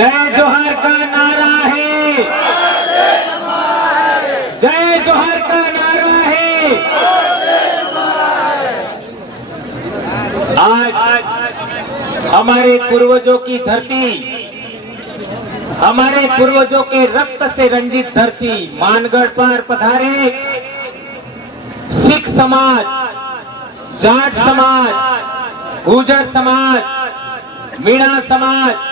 जय जोहर का नारा है, जय जोहर का नारा है। आज हमारे पूर्वजों की धरती, हमारे पूर्वजों के रक्त से रंजित धरती मानगढ़ पर पधारे सिख समाज, जाट समाज, गुर्जर समाज, मीणा समाज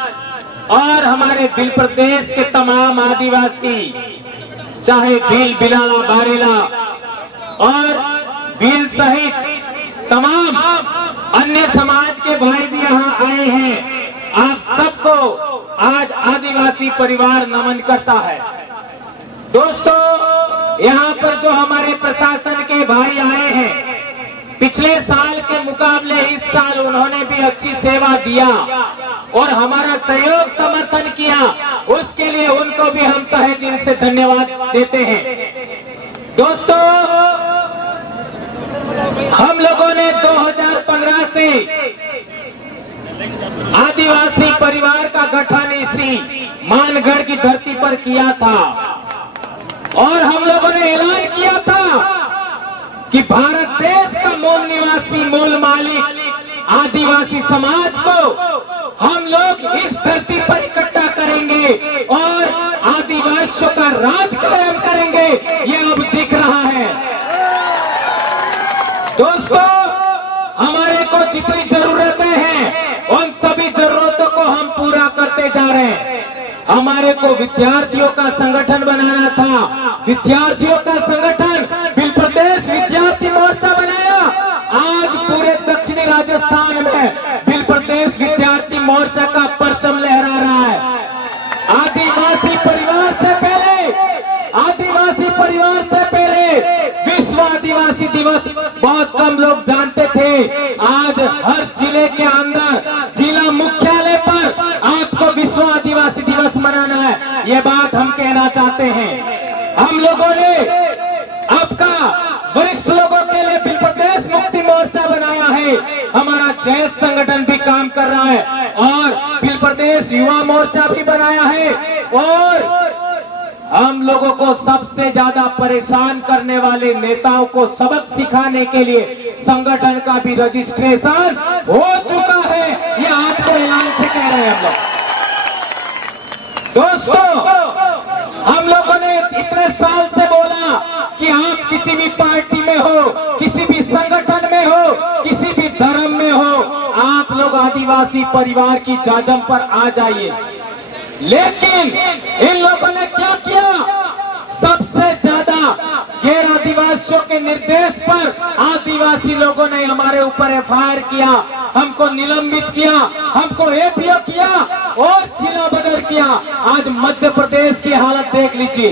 और हमारे भील प्रदेश के तमाम आदिवासी, चाहे भील, बिलाला, बारेला और भील सहित तमाम अन्य समाज के भाई भी यहाँ आए हैं। आप सबको आज आदिवासी परिवार नमन करता है। दोस्तों, यहाँ पर जो हमारे प्रशासन के भाई आए हैं, पिछले साल के मुकाबले इस साल उन्होंने भी अच्छी सेवा दिया और हमारा सहयोग समर्थन किया, उसके लिए उनको भी हम तहे दिल से धन्यवाद देते हैं। दोस्तों, हम लोगों ने 2015 से आदिवासी परिवार का गठन इसी मानगढ़ की धरती पर किया था और हम लोगों ने ऐलान किया था कि भारत देश का मूल निवासी, मूल मालिक आदिवासी समाज को हम लोग इस धरती पर इकट्ठा करेंगे और आदिवासियों का राज कायम करेंगे। ये अब दिख रहा है। दोस्तों, हमारे को जितनी जरूरतें हैं उन सभी जरूरतों को हम पूरा करते जा रहे हैं। हमारे को विद्यार्थियों का संगठन बनाना था, विद्यार्थियों का संगठन भील प्रदेश विद्यार्थी मोर्चा बनाया। आज पूरे दक्षिणी राजस्थान में भील प्रदेश विद्यार्थी मोर्चा का परचम लहरा रहा है। आदिवासी परिवार से पहले, आदिवासी परिवार से पहले विश्व आदिवासी दिवस बहुत कम लोग जानते थे। आज हर जिले के अंदर जिला मुख्यालय पर आपको विश्व आदिवासी दिवस मनाना है। ये बात हम कहना चाहते हैं। हम लोगों ने आपका वरिष्ठ लोगों के लिए भील प्रदेश मुक्ति मोर्चा बनाया है। हमारा जैस संगठन भी काम कर रहा है और भील प्रदेश युवा मोर्चा भी बनाया है और हम लोगों को सबसे ज्यादा परेशान करने वाले नेताओं को सबक सिखाने के लिए संगठन का भी रजिस्ट्रेशन हो चुका है। ये आपको ऐलान से कह रहे हैं हम लोग। दोस्तों, हम लोगों ने इतने साल से बोला कि आप किसी भी पार्टी में हो, किसी भी संगठन में हो, किसी भी धर्म में हो, आप लोग आदिवासी परिवार की जाजम पर आ जाइए। लेकिन इन लोगों ने क्या किया? सबसे ज्यादा गैर आदिवासियों के निर्देश पर आदिवासी लोगों ने हमारे ऊपर एफआईआर किया, हमको निलंबित किया, हमको एपीओ किया और जिला बदल किया। आज मध्य प्रदेश की हालत देख लीजिए।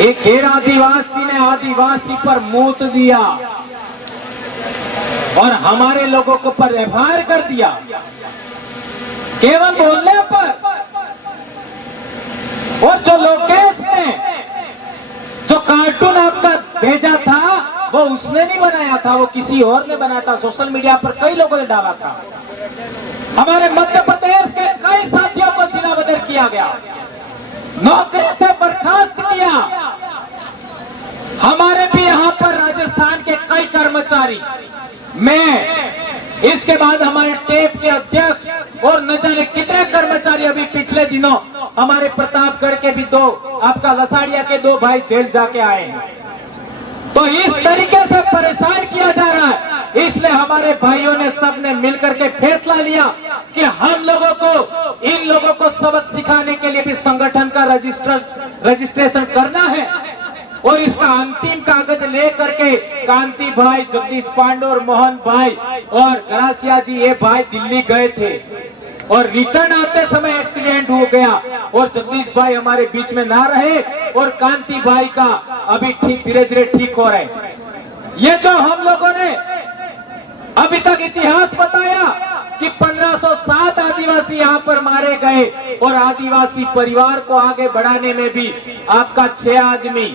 एक गैर आदिवासी ने आदिवासी पर मूत दिया और हमारे लोगों को पर एफआईआर कर दिया केवल बोलने पर। और जो लोकेश ने जो कार्टून आपका भेजा था वो उसने नहीं बनाया था, वो किसी और ने बनाया था। सोशल मीडिया पर कई लोगों ने डाला था। हमारे मध्य प्रदेश के कई साथियों को जिला बदल किया गया, नौकरी से बर्खास्त किया। हमारे भी यहाँ पर राजस्थान के कई कर्मचारी, मैं, इसके बाद हमारे टेप के अध्यक्ष और न जाने कितने कर्मचारी अभी पिछले दिनों हमारे प्रतापगढ़ के भी दो, आपका लसाड़िया के दो भाई जेल जाके आए हैं। तो इस तरीके से परेशान किया जा रहा है। इसलिए हमारे भाइयों ने सबने मिलकर के फैसला लिया कि हम लोगों को, इन लोगों को सबक सिखाने के लिए भी संगठन का रजिस्ट्रेशन करना है और इसका अंतिम कागज लेकर के कांति भाई, जगदीश पांडे और मोहन भाई और गरासिया जी, ये भाई दिल्ली गए थे और रिटर्न आते समय एक्सीडेंट हो गया और जगदीश भाई हमारे बीच में ना रहे और कांति भाई का अभी ठीक, धीरे धीरे ठीक हो रहे। ये जो हम लोगों ने अभी तक इतिहास बताया कि 1507 आदिवासी यहाँ पर मारे गए और आदिवासी परिवार को आगे बढ़ाने में भी आपका 6 आदमी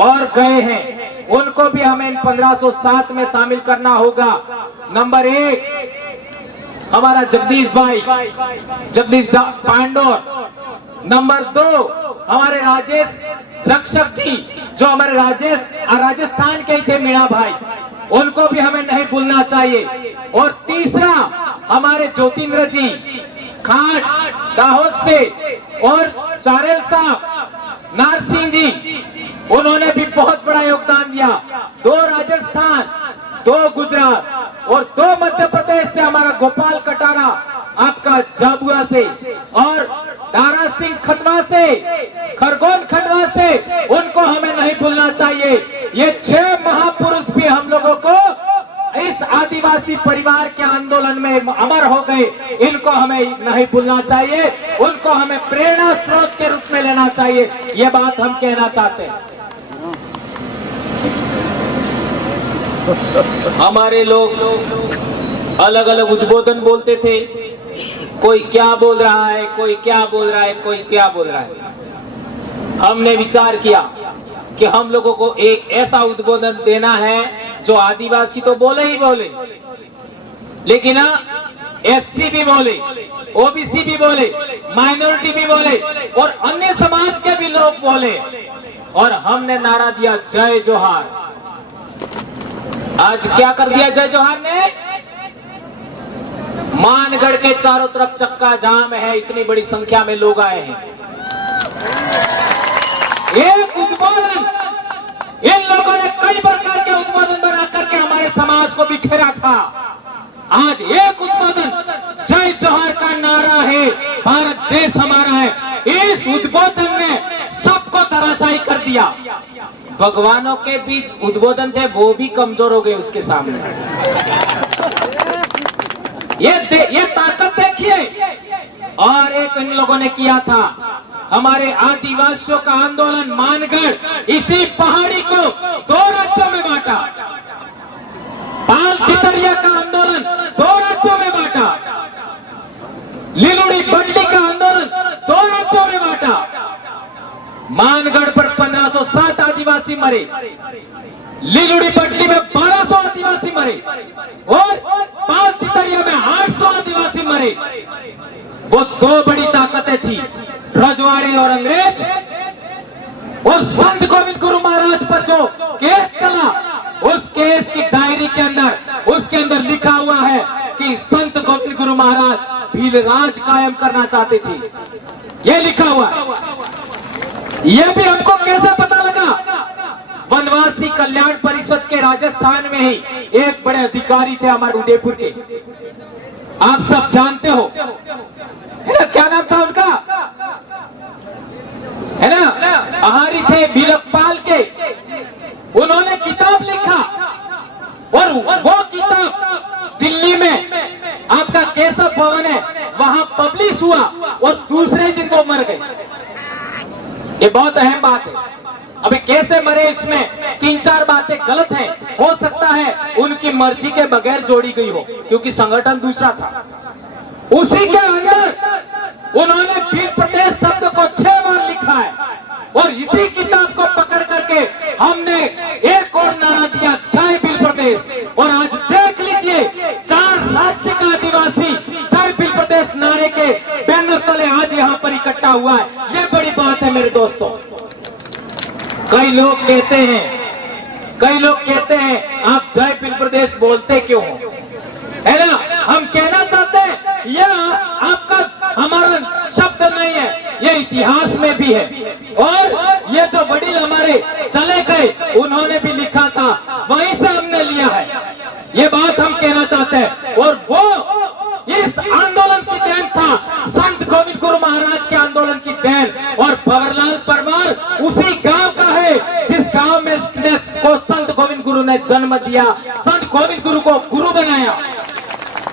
और गए हैं, उनको भी हमें 1507 में शामिल करना होगा। नंबर 1, हमारा जगदीश पांडोर। नंबर 2 हमारे राजेश रक्षक जी, जो हमारे राजस्थान के ही थे, मीणा भाई, उनको भी हमें नहीं भूलना चाहिए। और तीसरा हमारे ज्योतिन्द्र जी खाट दाहोद से, और चारेल साहब नारसिंह जी, उन्होंने भी बहुत बड़ा योगदान दिया। 2 राजस्थान, 2 गुजरात और 2 मध्य प्रदेश से हमारा गोपाल कटारा आपका झाबुआ से, और दारा सिंह खंडवा से, खरगोन खंडवा से, उनको हमें नहीं भूलना चाहिए। ये 6 महापुरुष भी हम लोगों को इस आदिवासी परिवार के आंदोलन में अमर हो गए। इनको हमें नहीं भूलना चाहिए, उनको हमें प्रेरणा स्रोत के रूप में लेना चाहिए। ये बात हम कहना चाहते हैं। हमारे लोग अलग अलग उद्बोधन बोलते थे, कोई क्या बोल रहा है, कोई क्या बोल रहा है, कोई क्या बोल रहा है। हमने विचार किया कि हम लोगों को एक ऐसा उद्बोधन देना है जो आदिवासी तो बोले ही बोले, लेकिन एससी भी बोले, ओबीसी भी बोले, माइनॉरिटी भी बोले, और अन्य समाज के भी लोग बोले। और हमने नारा दिया जय जोहार। आज क्या कर दिया जय जोहार ने? मानगढ़ के चारों तरफ चक्का जाम है, इतनी बड़ी संख्या में लोग आए हैं। एक उद्बोधन, इन लोगों ने कई प्रकार के उद्बोधन बना करके हमारे समाज को बिखेरा था। आज एक उद्बोधन जय जोहार का नारा है, भारत देश हमारा है। इस उद्बोधन ने सबको धराशायी कर दिया। भगवानों के भी उद्बोधन थे, वो भी कमजोर हो गए उसके सामने। ये ताकत देखिए। और एक इन लोगों ने किया था, हमारे आदिवासियों का आंदोलन मानगढ़, इसी पहाड़ी को 2 राज्यों में बांटा। पाल चितरिया का आंदोलन 2 राज्यों में बांटा। लिलुड़ी बंडली का आंदोलन 2 राज्यों में बांटा। मानगढ़ पर 1507 आदिवासी मरे, लिलुड़ी बंडली में 1200 आदिवासी मरे, और पाल चितरिया में 800 आदिवासी मरे। वो 2 बड़ी ताकतें थी, रजवाड़े और अंग्रेज। और संत गोविंद गुरु महाराज पर जो केस चला, उस केस की डायरी के अंदर, उसके अंदर लिखा हुआ है कि संत गोविंद गुरु महाराज भील राज कायम करना चाहते थे। ये लिखा हुआ है। यह भी हमको कैसे पता लगा? वनवासी कल्याण परिषद के राजस्थान में ही एक बड़े अधिकारी थे हमारे उदयपुर के, आप सब जानते हो, है ना? क्या नाम था उनका? है ना? आहारी थे भीलकपाल के। उन्होंने किताब लिखा, और वो किताब दिल्ली में आपका केशव भवन है, वहां पब्लिश हुआ, और दूसरे दिन वो मर गए। ये बहुत अहम बात है। अभी कैसे मरे, इसमें 3-4 बातें गलत हैं। हो सकता है उनकी मर्जी के बगैर जोड़ी गई हो, क्योंकि संगठन दूसरा था। उसी के अंदर उन्होंने भील प्रदेश शब्द को 6 बार लिखा है, और इसी किताब को पकड़ करके हमने एक और नारा दिया, जय भील प्रदेश। और आज देख लीजिए, 4 राज्य का आदिवासी जय भील प्रदेश नारे के बैनर तले आज यहाँ पर इकट्ठा हुआ है। ये बड़ी बात है मेरे दोस्तों। कई लोग कहते हैं आप जय भील प्रदेश बोलते क्यों हो, है ना? हम कहना चाहते हैं, यह आपका हमारा शब्द नहीं है, ये इतिहास में भी है। और ये जो वडील हमारे चले गए, उन्होंने भी लिखा था, वहीं से हमने लिया है। ये बात हम कहना चाहते हैं। और वो इस आंदोलन की देन था, संत गोविंद गुरु महाराज के आंदोलन की देन। और भंवरलाल परमार उसी गांव का है जिस गांव में को संत गोविंद गुरु ने जन्म दिया, संत गोविंद गुरु को गुरु बनाया।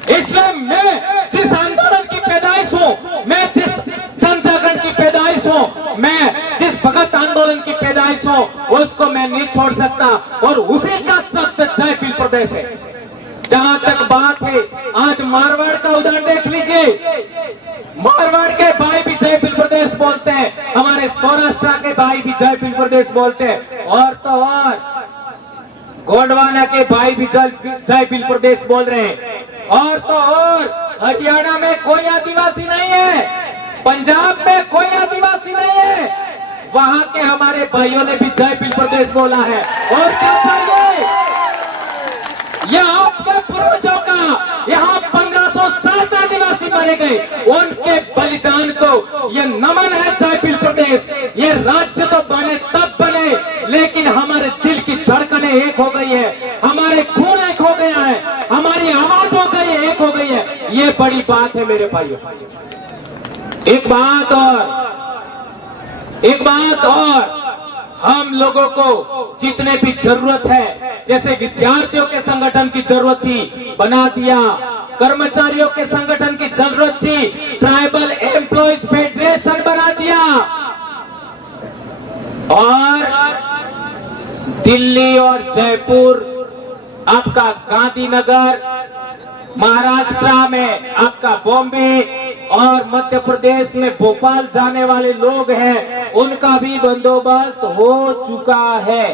इसलिए मैं जिस आंदोलन की पैदाइश हूँ, मैं जिस जन जागरण की पैदाइश हूँ, मैं जिस भगत आंदोलन की पैदाइश हूँ, उसको मैं नहीं छोड़ सकता। और उसी का शब्द जय भील प्रदेश है। जहां तक बात है, आज मारवाड़ का उदाहरण देख लीजिए। मारवाड़ के भाई भी जय भील प्रदेश बोलते हैं, हमारे सौराष्ट्र के भाई भी जय भील प्रदेश बोलते हैं, और तो और गोंडवाना के भाई भी जय भील प्रदेश बोल रहे हैं। और तो और हरियाणा में कोई आदिवासी नहीं है, पंजाब में कोई आदिवासी नहीं है। वहां के हमारे भाइयों ने भी जय भील प्रदेश बोला है। और क्या चाहिए? यह आपके पूर्वजों का, यहाँ 1560 आदिवासी मारे गए, उनके बलिदान को यह नमन है जय भील प्रदेश। ये राज्य तो बने तब बने, लेकिन हमारे दिल की धड़कनें एक हो गई है, हमारे खून एक हो गया है, हमारी आवाज हो गई है, एक हो गई है। ये बड़ी बात है मेरे भाइयों। एक बात और हम लोगों को जितने भी जरूरत है, जैसे विद्यार्थियों के संगठन की जरूरत थी, बना दिया। कर्मचारियों के संगठन की जरूरत थी, ट्राइबल एम्प्लॉयज फेडरेशन बना दिया। और दिल्ली और जयपुर, आपका गांधीनगर, महाराष्ट्र में आपका बॉम्बे और मध्य प्रदेश में भोपाल जाने वाले लोग हैं, उनका भी बंदोबस्त हो चुका है।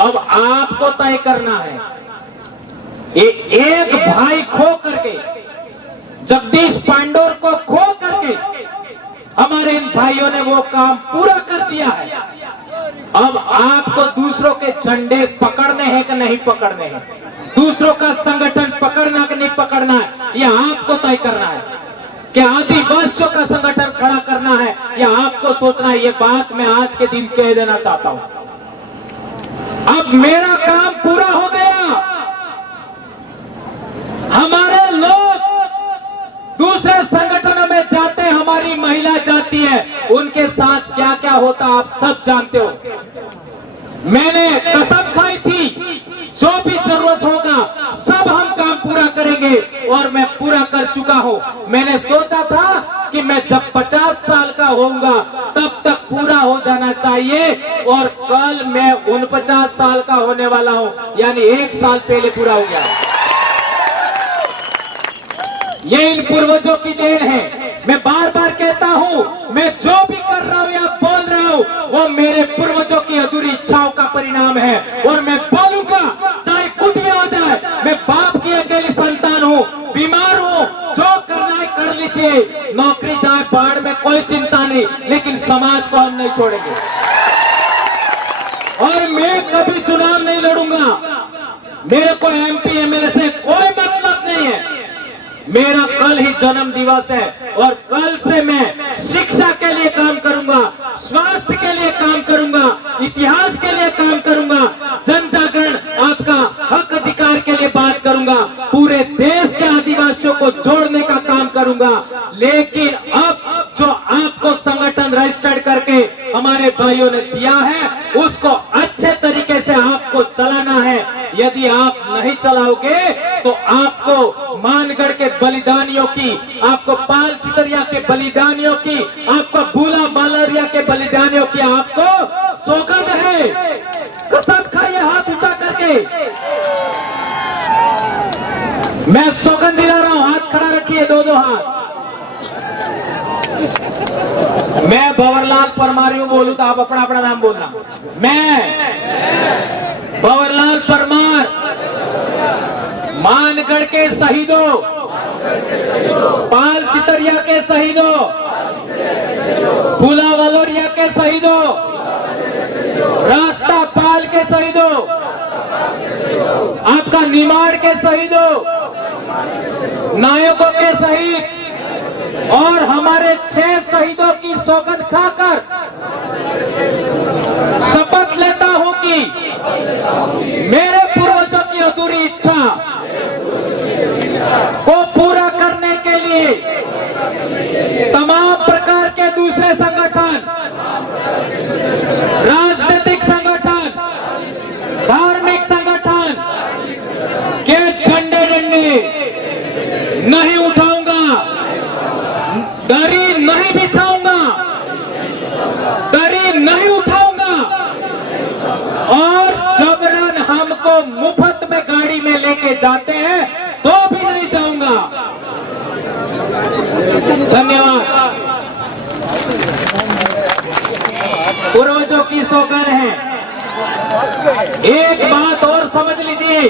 अब आपको तय करना है। एक भाई खो करके, जगदीश पांडोर को खो करके हमारे इन भाइयों ने वो काम पूरा कर दिया है। अब आपको दूसरों के झंडे पकड़ने हैं कि नहीं पकड़ने हैं, दूसरों का संगठन पकड़ना कि नहीं पकड़ना है, यह आपको तय करना है। क्या आदिवासियों का संगठन खड़ा करना है, यह आपको सोचना है। ये बात मैं आज के दिन कह देना चाहता हूं। अब मेरा काम पूरा हो गया। हमारे लोग दूसरे संगठनों में जाते, हमारी महिला जाती है, उनके साथ क्या क्या होता आप सब जानते हो। मैंने कसम खाई थी, जो भी जरूरत होगा सब हम काम पूरा करेंगे, और मैं पूरा कर चुका हूं। मैंने सोचा था कि मैं जब 50 साल का होऊंगा तब तक पूरा हो जाना चाहिए, और कल मैं 49 साल का होने वाला हूं, यानी 1 साल पहले पूरा हो गया। ये इन पूर्वजों की देन है। मैं बार बार कहता हूं, मैं जो भी कर रहा हूं या बोल रहा हूं, वो मेरे पूर्वजों की अधूरी इच्छाओं का परिणाम है, और मैं बोलूंगा चाहे कुछ भी हो जाए। मैं बाप की अकेली संतान हूं, बीमार हूं, जो करना है कर लीजिए, नौकरी जाए बाढ़ में कोई चिंता नहीं, लेकिन समाज को हम नहीं छोड़ेंगे। और मैं कभी चुनाव नहीं लड़ूंगा, मेरे को MP MLA से कोई मतलब नहीं है। मेरा कल ही जन्म दिवस है, और कल से मैं शिक्षा के लिए काम करूंगा, स्वास्थ्य के लिए काम करूंगा, इतिहास के लिए काम करूंगा, जन जागरण, आपका हक अधिकार के लिए बात करूंगा, पूरे देश के आदिवासियों को जोड़ने का काम करूंगा। लेकिन अब जो आपको संगठन रजिस्टर्ड करके हमारे भाइयों ने दिया है, उसको अच्छे तरीके से आपको चलाना है। यदि आप नहीं चलाओगे तो आपको मानगढ़ के बलिदानियों की, आपको पाल चितरिया के बलिदानियों की, आपको भूला बालरिया के बलिदानियों की आपको सौगंध है। कसम खाइए हाथ ऊंचा करके, मैं सौगंध दिला रहा हूं। हाथ खड़ा रखिए, दो हाथ। मैं भंवरलाल परमार बोलूं तो आप अपना अपना नाम बोलना। मैं भंवरलाल परमार, मानगढ़ के शहीदों, पाल चितरिया के शहीदों, फूला वलोरिया के शहीदों, रास्ता पाल के शहीदों, आपका निमाड़ के शहीदों, नायकों के शहीद, और हमारे 6 शहीदों की सौगंध खाकर शपथ लेता हूं कि मेरे पूर्वजों की अधूरी इच्छा को पूरा करने के लिए तमाम प्रकार के दूसरे संगठन, राजनीतिक संगठन, धार्मिक संगठन के झंडे डंडे नहीं उठाऊंगा, दरी नहीं बिछाऊंगा, दरी नहीं उठाऊंगा, और जबरन हमको मुफ्त में गाड़ी में लेके जाते हैं तो भी नहीं जाऊंगा। धन्यवाद। पूर्वजों की सौगंध है। एक बात और समझ लीजिए,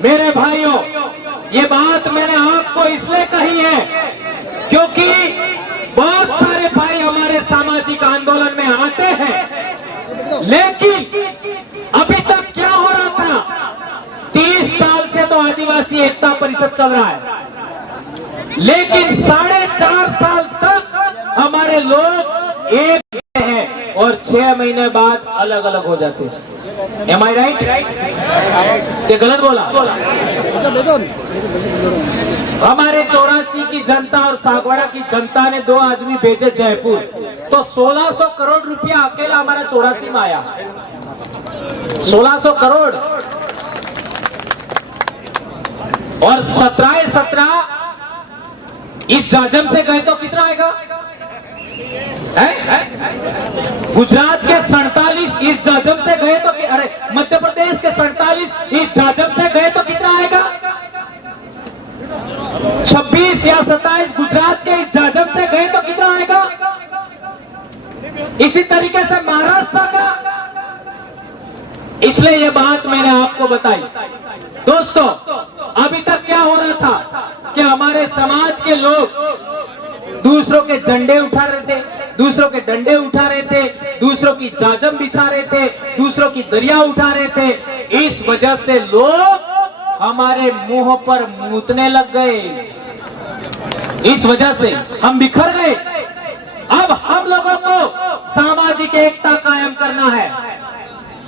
मेरे भाइयों, ये बात मैंने आपको इसलिए कही है क्योंकि बहुत सारे भाई हमारे सामाजिक आंदोलन में आते हैं, लेकिन अभी तक क्या हो रहा था, 30 साल से तो आदिवासी एकता परिषद चल रहा है, लेकिन 4.5 साल तक हमारे लोग एक हैं और 6 महीने बाद अलग अलग हो जाते हैं। Am I right? ये गलत बोला? हमारे 84 की जनता और सागवाड़ा की जनता ने 2 आदमी भेजे जयपुर, तो 1600 करोड़ रुपया अकेला हमारा 84 में आया। 1600 करोड़ और 17 इस जाजम से गए तो कितना आएगा? गुजरात के 47 इस जाजम से गए तो, अरे मध्य प्रदेश के 47 इस जाजम से गए तो कितना आएगा? 26 या 27 गुजरात के इस जाजम से गए तो कितना आएगा? इसी तरीके से महाराष्ट्र का। इसलिए ये बात मैंने आपको बताई। दोस्तों, अभी तक क्या हो रहा था कि हमारे समाज के लोग दूसरों के झंडे उठा रहे थे, दूसरों के डंडे उठा रहे थे, दूसरों की जाजम बिछा रहे थे, दूसरों की दरिया उठा रहे थे। इस वजह से लोग हमारे मुंह पर मूतने लग गए, इस वजह से हम बिखर गए। अब हम लोगों को सामाजिक एकता कायम करना है।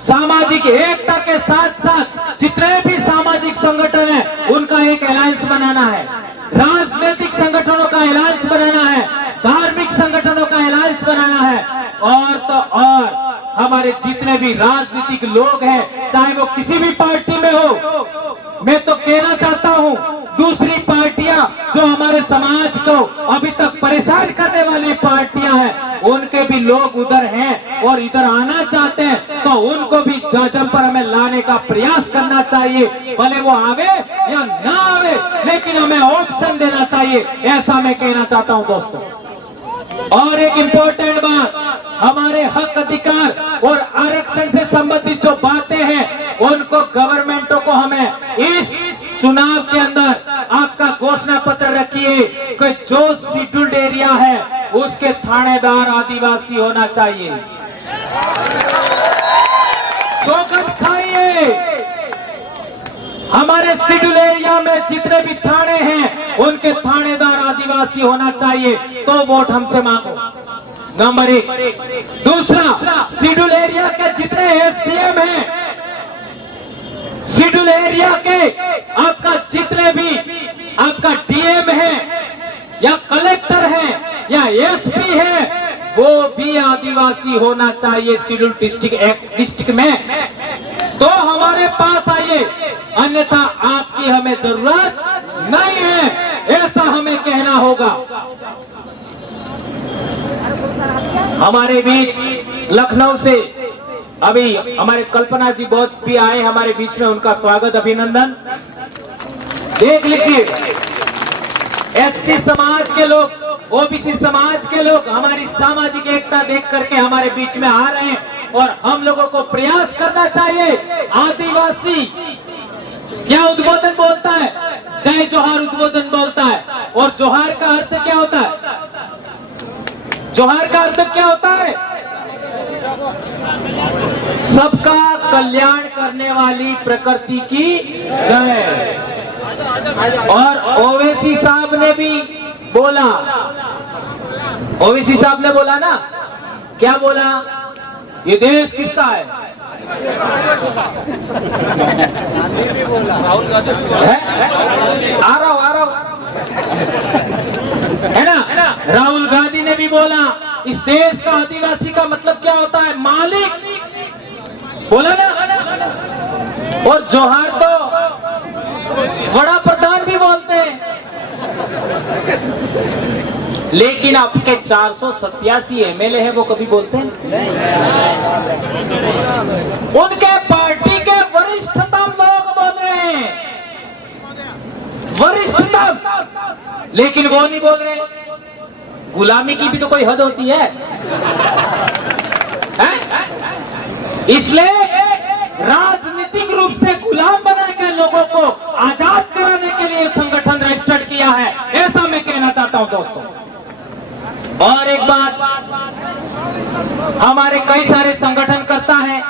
सामाजिक एकता के साथ साथ जितने भी सामाजिक संगठन हैं उनका एक अलायंस बनाना है, राजनीतिक संगठनों का अलायंस बनाना है, धार्मिक संगठनों का अलायंस बनाना है, और तो और हमारे जितने भी राजनीतिक लोग हैं, चाहे वो किसी भी पार्टी में हो, मैं तो कहना चाहता हूं दूसरी पार्टियां जो हमारे समाज को अभी तक परेशान करने वाली पार्टियां हैं, उनके भी लोग उधर हैं और इधर आना चाहते हैं, तो उनको भी जाजम पर हमें लाने का प्रयास करना चाहिए। भले वो आवे या ना आवे, लेकिन हमें ऑप्शन देना चाहिए, ऐसा मैं कहना चाहता हूं दोस्तों। और एक इम्पोर्टेंट बात, हमारे हक अधिकार और आरक्षण से संबंधित जो बातें हैं उनको गवर्नमेंटों को हमें इस चुनाव के अंदर आपका घोषणा पत्र रखिए कि जो शेड्यूल्ड एरिया है उसके थानेदार आदिवासी होना चाहिए। सौगंध खाइए, हमारे शेड्यूल एरिया में जितने भी थाने हैं उनके थानेदार आदिवासी होना चाहिए, तो वोट हमसे मांगो। नंबर 1। दूसरा, शेड्यूल एरिया के जितने एसडीएम हैं, शेड्यूल एरिया के आपका जितने भी आपका डीएम है या कलेक्टर है या एसपी है, वो भी आदिवासी होना चाहिए शेड्यूल डिस्ट्रिक्ट में, तो हमारे पास आइए, अन्यथा आपकी हमें जरूरत नहीं है, ऐसा हमें कहना होगा। हमारे बीच लखनऊ से अभी हमारे कल्पना जी बहुत भी आए हमारे बीच में, उनका स्वागत अभिनंदन। देख लीजिए, एससी समाज के लोग, ओबीसी समाज के लोग हमारी सामाजिक एकता देख करके हमारे बीच में आ रहे हैं, और हम लोगों को प्रयास करना चाहिए। आदिवासी क्या उद्बोधन बोलता है? जय जोहार उद्बोधन बोलता है, और जोहार का अर्थ क्या होता है? जोहार का अर्थ क्या होता है? सबका कल्याण करने वाली प्रकृति की जय। और ओवैसी साहब ने भी बोला, ओवैसी साहब ने बोला ना, क्या बोला? ये देश किसका है? आ रहा हूं है ना? राहुल गांधी ने भी बोला इस देश का आदिवासी का मतलब क्या होता है? मालिक, बोला ना। और जोहार तो बड़ा प्रधान भी बोलते हैं, लेकिन आपके 487 एमएलए हैं, वो कभी बोलते हैं? उनके पार्टी के वरिष्ठतम लोग बोल रहे हैं, वरिष्ठतम, लेकिन वो नहीं बोल रहे। गुलामी की भी तो कोई हद होती है? इसलिए राजनीतिक रूप से गुलाम बना के लोगों को हमारे कई सारे संगठन करता है,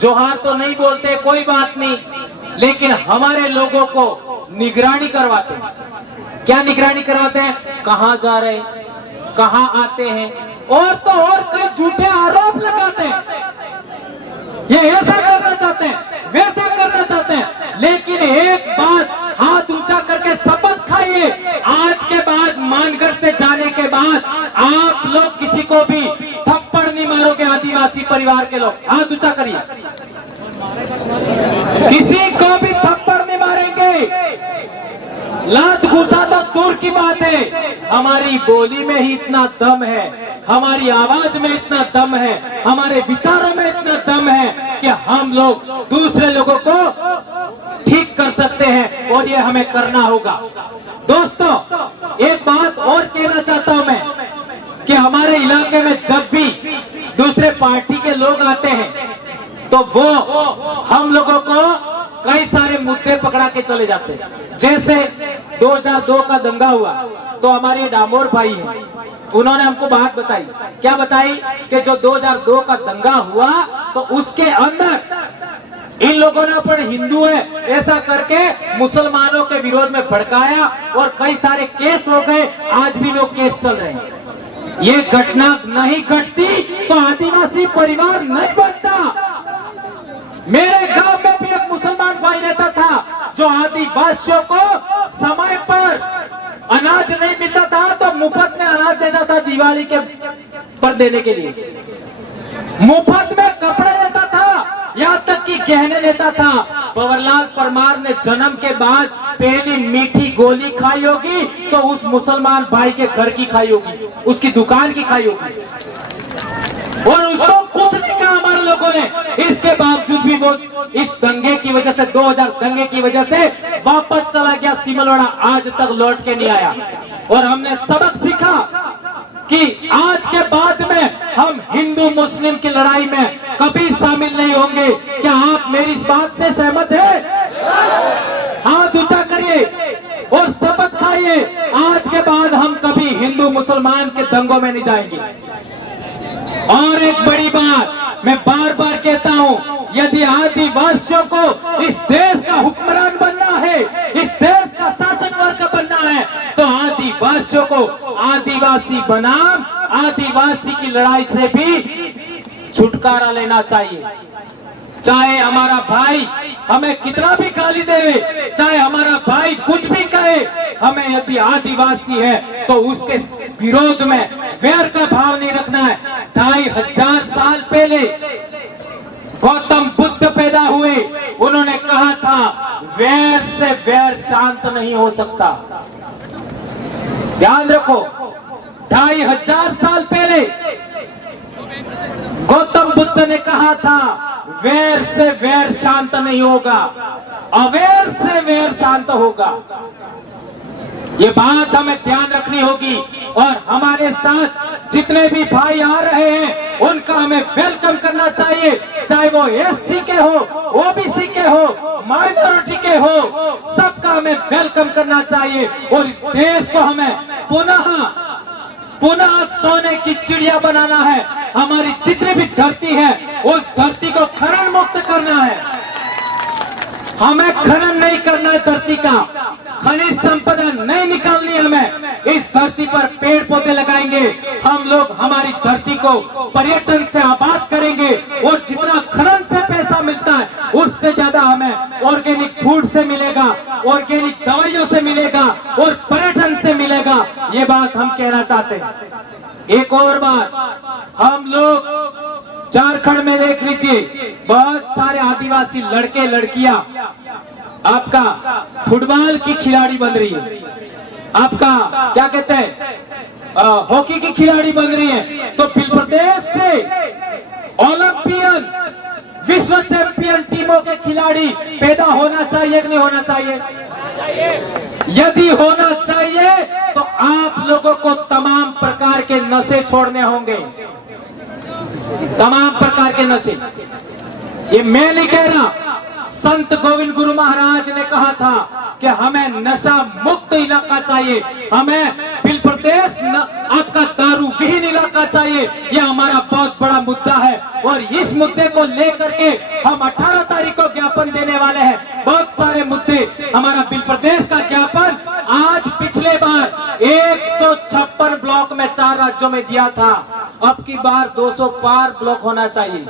जोहार तो नहीं बोलते, कोई बात नहीं, लेकिन हमारे लोगों को निगरानी करवाते हैं। क्या निगरानी करवाते हैं? कहाँ जा रहे हैं, कहाँ आते हैं, और तो और कई झूठे आरोप लगाते हैं। ये ऐसा करना चाहते हैं, वैसा करना चाहते हैं, लेकिन एक बात हाथ ऊंचा करके शपथ खाइए, आज के बाद मानगढ़ से जाने के बाद आप लोग किसी को भी थप्पड़ नहीं मारोगे। आदिवासी परिवार के लोग हाथ ऊंचा करिए, किसी को भी थप्पड़ नहीं मारेंगे। लात घुसा तो दूर की बात है, हमारी बोली में ही इतना दम है, हमारी आवाज में इतना दम है, हमारे विचारों में इतना दम है कि हम लोग दूसरे लोगों को ठीक कर सकते हैं, और ये हमें करना होगा। दोस्तों, एक बात और कहना चाहता हूं मैं कि हमारे इलाके में जब भी दूसरे पार्टी के लोग आते हैं तो वो हम लोगों को कई सारे मुद्दे पकड़ा के चले जाते हैं। जैसे 2002 का दंगा हुआ तो हमारे डामोर भाई हैं, उन्होंने हमको बात बताई। क्या बताई? कि जो 2002 का दंगा हुआ तो उसके अंदर इन लोगों ने पर हिंदू है ऐसा करके मुसलमानों के विरोध में भड़काया और कई सारे केस हो गए, आज भी लोग केस चल रहे हैं। ये घटना नहीं घटती तो आदिवासी परिवार नहीं बनता। मेरे गांव में भी एक मुसलमान भाई रहता था जो आदिवासियों को समय पर अनाज नहीं मिलता था तो मुफ्त में अनाज देता था, दिवाली के पर देने के लिए मुफ्त में कपड़े देता था, यहाँ तक कि गहने देता था। भंवरलाल परमार ने जन्म के बाद पहली मीठी गोली खाई होगी तो उस मुसलमान भाई के घर की खाई होगी, उसकी दुकान की खाई होगी, और उसको कुछ नहीं कहा हमारे लोगों ने। इसके बावजूद भी वो इस दंगे की वजह से, 2000 दंगे की वजह से वापस चला गया सिमलवाड़ा, आज तक लौट के नहीं आया। और हमने सबक सीखा कि आज के बाद में हम हिंदू मुस्लिम की लड़ाई में कभी शामिल नहीं होंगे। क्या आप मेरी इस बात से सहमत हैं? हाथ ऊंचा करिए और शपथ खाइए, आज के बाद हम कभी हिंदू मुसलमान के दंगों में नहीं जाएंगे। और एक बड़ी बात मैं बार बार कहता हूँ, यदि आदिवासियों को इस देश का हुक्मरान बनना है, इस देश का शासक वर्ग बनना है, तो आदिवासियों को आदिवासी बनाम आदिवासी की लड़ाई से भी छुटकारा लेना चाहिए। चाहे हमारा भाई हमें कितना भी गाली देवे, चाहे हमारा भाई कुछ भी कहे, हमें यदि आदिवासी है तो उसके विरोध में वैर का भाव नहीं रखना है। 2500 साल पहले गौतम बुद्ध पैदा हुए, उन्होंने कहा था वैर से वैर शांत नहीं हो सकता। ध्यान रखो, 2500 साल पहले गौतम बुद्ध ने कहा था वैर से वैर शांत नहीं होगा, अवैर से वैर शांत होगा। ये बात हमें ध्यान रखनी होगी, और हमारे साथ जितने भी भाई आ रहे हैं उनका हमें वेलकम करना चाहिए, चाहे वो एससी के हो, ओबीसी के हो, माइनॉरिटी के हो, सबका हमें वेलकम करना चाहिए। और इस देश को हमें पुनः सोने की चिड़िया बनाना है। हमारी जितनी भी धरती है उस धरती को खनन मुक्त करना है। हमें खनन नहीं करना है, धरती का खनिज संपदा नहीं निकालनी। हमें इस धरती पर पेड़ पौधे लगाएंगे, हम लोग हमारी धरती को पर्यटन से आबाद करेंगे, और जितना खनन से पैसा मिलता है उससे ज्यादा हमें ऑर्गेनिक फूड से मिलेगा, ऑर्गेनिक दवाइयों से मिलेगा, और पर्यटन से मिलेगा। ये बात हम कहना चाहते हैं। एक और बात, हम लोग झारखंड में देख लीजिए, बहुत सारे आदिवासी लड़के लड़कियां आपका फुटबॉल की खिलाड़ी बन रही है, आपका क्या कहते हैं हॉकी की खिलाड़ी बन रही है। तो प्रदेश से ओलंपियन विश्व चैंपियन टीमों के खिलाड़ी पैदा होना चाहिए कि नहीं होना चाहिए? यदि होना चाहिए तो आप लोगों को तमाम प्रकार के नशे छोड़ने होंगे, तमाम प्रकार के नशे। ये मैं नहीं कह रहा, संत गोविंद गुरु महाराज ने कहा था कि हमें नशा मुक्त इलाका चाहिए, हमें बिल प्रदेश आपका दारू विहीन इलाका चाहिए, यह हमारा बहुत बड़ा मुद्दा है। और इस मुद्दे को लेकर के हम 18 तारीख को ज्ञापन देने वाले हैं। बहुत सारे मुद्दे, हमारा बिल प्रदेश का ज्ञापन आज पिछले बार 156 ब्लॉक में 4 राज्यों में दिया था, अब की बार 200 पार ब्लॉक होना चाहिए।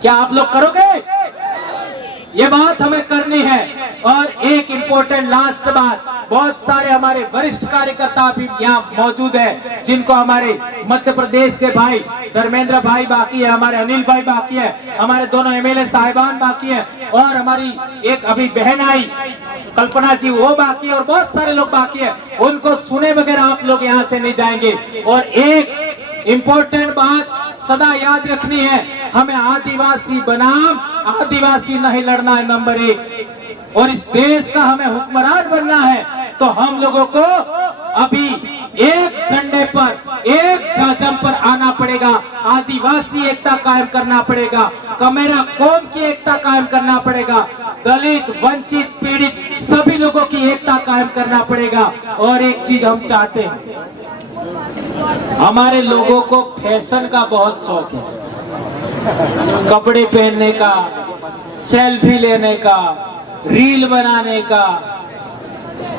क्या आप लोग करोगे? ये बात हमें करनी है। और एक इम्पोर्टेंट लास्ट बात, बहुत सारे हमारे वरिष्ठ कार्यकर्ता भी यहाँ मौजूद हैं, जिनको हमारे मध्य प्रदेश के भाई धर्मेंद्र भाई बाकी है, हमारे अनिल भाई बाकी है, हमारे दोनों एमएलए साहिबान बाकी है, और हमारी एक अभी बहन आई कल्पना जी वो बाकी है, और बहुत सारे लोग बाकी है। उनको सुने बगैर आप लोग यहाँ से नहीं जाएंगे। और एक इम्पोर्टेंट बात सदा याद रखनी है, हमें आदिवासी बनाम आदिवासी नहीं लड़ना है, नंबर 1। और इस देश का हमें हुक्मरान बनना है, तो हम लोगों को अभी एक झंडे पर, एक जाजम पर आना पड़ेगा। आदिवासी एकता कायम करना पड़ेगा, कमेरा कौम की एकता कायम करना पड़ेगा, दलित वंचित पीड़ित सभी लोगों की एकता कायम करना पड़ेगा। और एक चीज हम चाहते हैं, हमारे लोगों को फैशन का बहुत शौक है, कपड़े पहनने का, सेल्फी लेने का, रील बनाने का,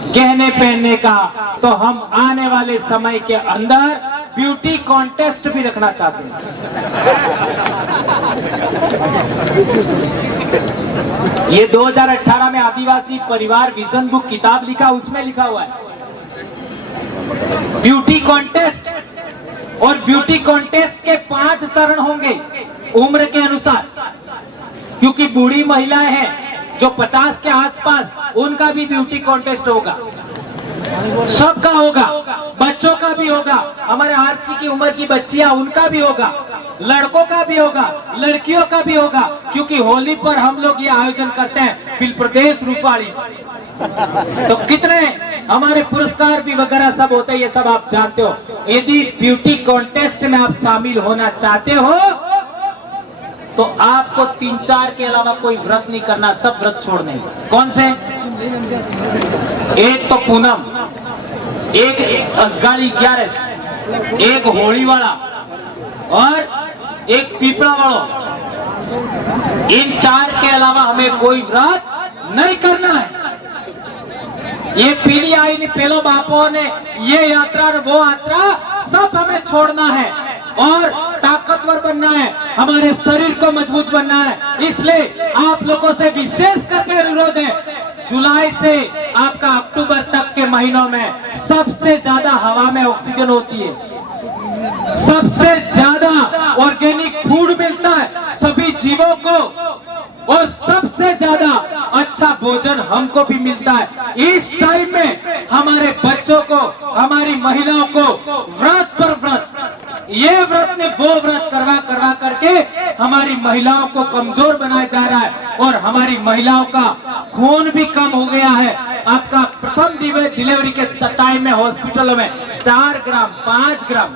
गहने पहनने का। तो हम आने वाले समय के अंदर ब्यूटी कॉन्टेस्ट भी रखना चाहते हैं। ये 2018 में आदिवासी परिवार विजन बुक किताब लिखा, उसमें लिखा हुआ है ब्यूटी कॉन्टेस्ट। और ब्यूटी कॉन्टेस्ट के 5 चरण होंगे उम्र के अनुसार, क्योंकि बूढ़ी महिलाएं हैं जो 50 के आसपास, उनका भी ब्यूटी कॉन्टेस्ट होगा, सबका होगा, बच्चों का भी होगा, हमारे आर्ची की उम्र की बच्चियां उनका भी होगा, लड़कों का भी होगा, लड़कियों का भी होगा, क्योंकि होली पर हम लोग ये आयोजन करते हैं बिल प्रदेश रूपाली। तो कितने हमारे पुरस्कार भी वगैरह सब होते हैं, ये सब आप जानते हो। यदि ब्यूटी कॉन्टेस्ट में आप शामिल होना चाहते हो तो आपको 3-4 के अलावा कोई व्रत नहीं करना, सब व्रत छोड़ने। कौन से? एक तो पूनम, एक असगाड़ी 11, एक होली वाला और एक पीपड़ा वाला। इन 4 के अलावा हमें कोई व्रत नहीं करना है। ये पीली आई ने पेलो बापों ने ये यात्रा वो यात्रा सब हमें छोड़ना है और ताकतवर बनना है, हमारे शरीर को मजबूत बनना है। इसलिए आप लोगों से विशेष करके अनुरोध है, जुलाई से आपका अक्टूबर तक के महीनों में सबसे ज्यादा हवा में ऑक्सीजन होती है, सबसे ज्यादा ऑर्गेनिक फूड मिलता है सभी जीवों को, और सबसे ज्यादा अच्छा भोजन हमको भी मिलता है। इस टाइम में हमारे बच्चों को, हमारी महिलाओं को व्रत पर व्रत, ये व्रत ने वो व्रत करवा करके हमारी महिलाओं को कमजोर बनाया जा रहा है, और हमारी महिलाओं का खून भी कम हो गया है। आपका प्रथम डिलीवरी के टाइम में हॉस्पिटलों में 4 ग्राम 5 ग्राम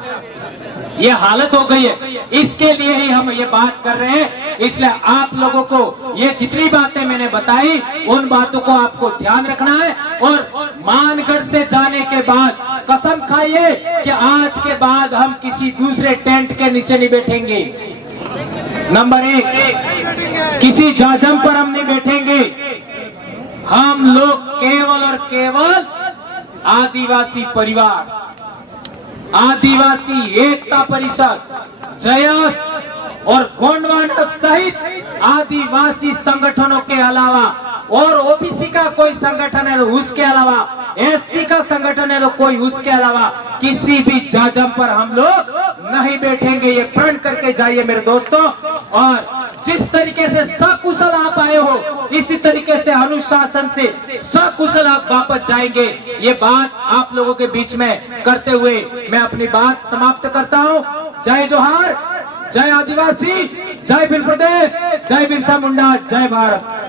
ये हालत हो गई है। इसके लिए ही हम ये बात कर रहे हैं। इसलिए आप लोगों को ये जितनी बातें मैंने बताई, उन बातों को आपको ध्यान रखना है। और मानगढ़ से जाने के बाद कसम खाइए कि आज के बाद हम किसी दूसरे टेंट के नीचे नहीं बैठेंगे। नंबर 1, किसी जाजम पर हम नहीं बैठेंगे। हम लोग केवल और केवल आदिवासी परिवार, आदिवासी एकता परिषद, जयस और गोंडवाना सहित आदिवासी संगठनों के अलावा, और ओबीसी का कोई संगठन है तो उसके अलावा, एससी का संगठन है तो कोई उसके अलावा, किसी भी जाजम पर हम लोग नहीं बैठेंगे। ये प्रण करके जाइए मेरे दोस्तों। और जिस तरीके से सकुशल आप आए हो, इसी तरीके से अनुशासन से सकुशल आप वापस जाएंगे। ये बात आप लोगों के बीच में करते हुए मैं अपनी बात समाप्त करता हूँ। जय जोहार, जय आदिवासी, जय बिल प्रदेश, जय बिरसा मुंडा, जय भारत।